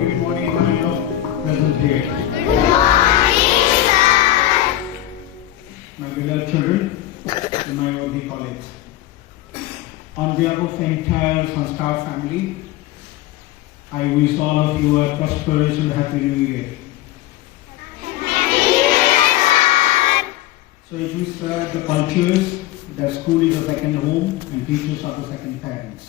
Good morning, my present here. Good morning, sir. My beloved children in my OD college. On behalf of entire Sanskar family, I wish all of you a prosperous and happy New Year. Happy New Year, sir. So it means the cultures that school is a second home and teachers are the second parents.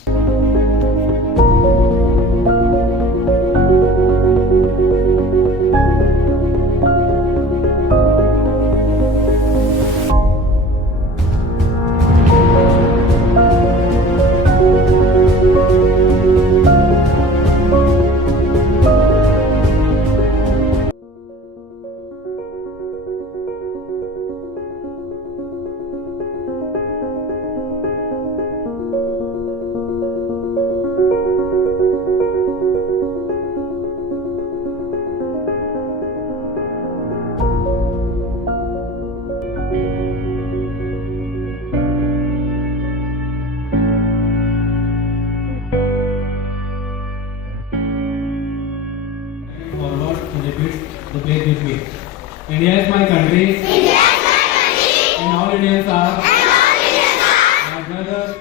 Forward to repeat the pledge with me. India is my country. India is my country. And all Indians are And all Indians are my brothers.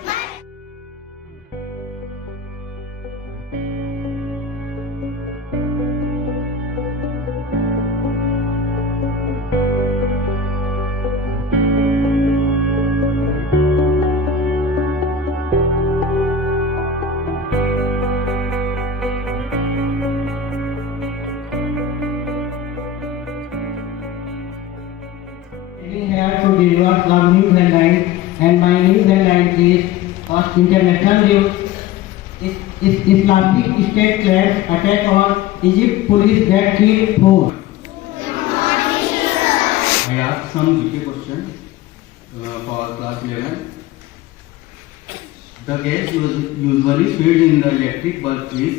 Here to deliver some news headlines, and my news headline is of international news. Islamic State plans attack on Egypt police that killed 4. I asked some GK question for class 11. The gas usually filled in the electric bulb is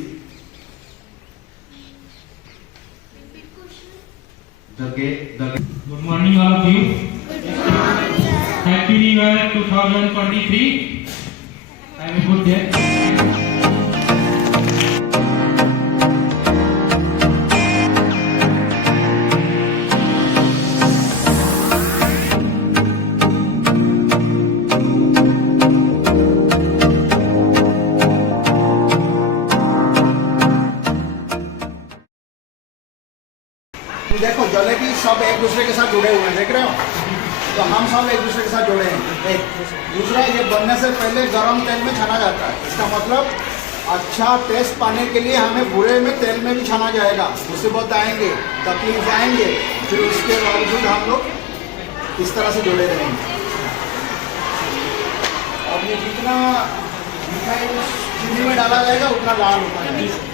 Good morning, all of you. Happy New Year 2023. Have a good day. देखो जलेबी सब एक दूसरे के साथ जुड़े हुए हैं, देख रहे हो? तो हम सब एक दूसरे के साथ जुड़े हैं। एक दूसरा, ये बनने से पहले गरम तेल में छाना जाता है। इसका मतलब अच्छा टेस्ट पाने के लिए हमें बुरे में तेल में भी छाना जाएगा। मुसीबत आएंगे, तकलीफ आएंगे, फिर उसके बावजूद हम लोग इस तरह से जुड़े रहेंगे। अब ये जितना मिठाई चीनी में डाला जाएगा उतना लाल होता है।